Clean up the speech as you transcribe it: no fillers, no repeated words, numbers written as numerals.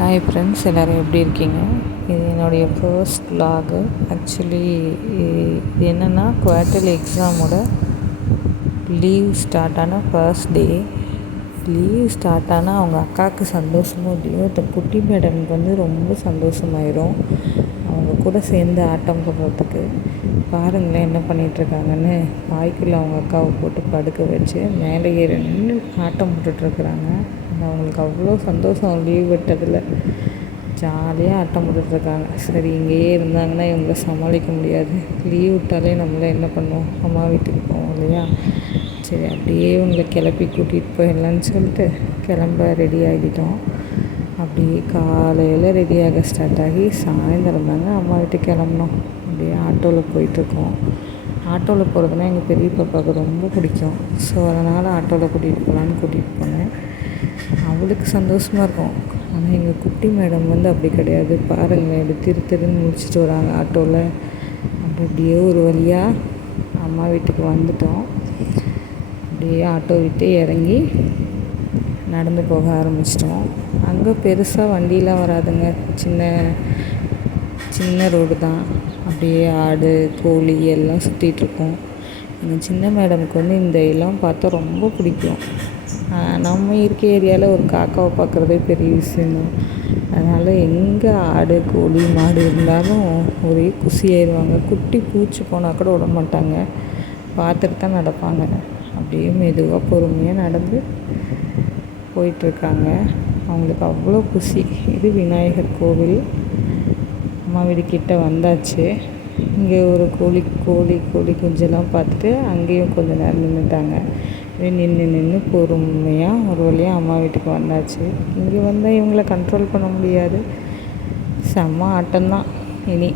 Hi friends, எல்லோரும் எப்படி இருக்கீங்க? இது என்னுடைய ஃபர்ஸ்ட் vlog. ஆக்சுவலி இது என்னென்னா, குவார்ட்டர்லி எக்ஸாமோட லீவ் ஸ்டார்ட் ஆன ஃபர்ஸ்ட் டே. லீவ் ஸ்டார்ட் ஆனால் அவங்க அக்காவுக்கு சந்தோஷமும் இல்லையோ, இந்த குட்டி மேடம்க்கு வந்து ரொம்ப சந்தோஷமாயிரும் அவங்க கூட சேர்ந்து ஆட்டம் போடுறதுக்கு. பாருங்களேன் என்ன பண்ணிகிட்ருக்காங்கன்னு. பாய்க்குள்ளே அவங்க அக்காவை போட்டு படுக்க வச்சு மேலே ஏறி நின்று ஆட்டம் போட்டுட்ருக்குறாங்க. அவங்களுக்கு அவ்வளோ சந்தோஷம் லீவ் விட்டதில். ஜாலியாக ஆட்டம் போட்டுட்ருக்காங்க. சரி, இங்கேயே இருந்தாங்கன்னா இவங்கள சமாளிக்க முடியாது. லீவ் விட்டாலே நம்மள என்ன பண்ணுவோம், அம்மா வீட்டுக்கு போவோம் இல்லையா? சரி, அப்படியே இவங்களை கிளப்பி கூட்டிகிட்டு போயிடலான்னு சொல்லிட்டு கிளம்ப ரெடி ஆகிட்டோம். அப்படியே காலையில் ரெடியாக ஸ்டார்ட் ஆகி சாயந்தரம் தாங்க அம்மா வீட்டுக்கு கிளம்புனோம். அப்படியே ஆட்டோவில் போயிட்டுருக்கோம். ஆட்டோவில் போகிறதுனா எங்கள் பெரிய பாப்பாவுக்கு ரொம்ப பிடிக்கும். ஸோ அதனால் ஆட்டோவில் கூட்டிகிட்டு போகலான்னு கூட்டிகிட்டு போனேன். அவளுக்கு சந்தோஷமாக இருக்கும். ஆனால் எங்கள் குட்டி மேடம் வந்து அப்படி கிடையாது. பாருங்களேன், இப்படி திருன்னு முடிச்சுட்டு வராங்க ஆட்டோவில். அப்படியே ஒரு வழியாக அம்மா வீட்டுக்கு வந்துட்டோம். அப்படியே ஆட்டோ விட்டு இறங்கி நடந்து போக ஆரம்பிச்சிட்டோம். அங்கே பெருசாக வண்டியெலாம் வராதுங்க. சின்ன ரோடு தான். அப்படியே ஆடு கோழி எல்லாம் சுற்றிட்டுருக்கோம். எங்கள் சின்ன மேடமுக்கு வந்து இந்த எல்லாம் பார்த்தா ரொம்ப பிடிக்கும். நம்ம இருக்க ஏரியாவில் ஒரு காக்காவை பார்க்குறதே பெரிய விஷயந்தான். அதனால் எங்கே ஆடு கோழி மாடு இருந்தாலும் ஒரே குஷியாயிடுவாங்க. குட்டி பூச்சி போனால் கூட விட மாட்டாங்க, பார்த்துட்டு தான் நடப்பாங்க. அப்படியே மெதுவாக பொறுமையாக நடந்து போயிட்டுருக்காங்க. அவங்களுக்கு அவ்வளோ குஷி. இது விநாயகர் கோவில். அம்மா வீடு கிட்ட வந்தாச்சு. இங்கே ஒரு கோழி குஞ்செல்லாம் பார்த்துட்டு அங்கேயும் கொஞ்சம் நேரம் நின்றுட்டாங்க. நின்று பொறுமையாக ஒரு வழியாக அம்மா வீட்டுக்கு வந்தாச்சு. இங்கே வந்தால் இவங்கள கண்ட்ரோல் பண்ண முடியாது. செம்ம ஆட்டம்தான் இனி.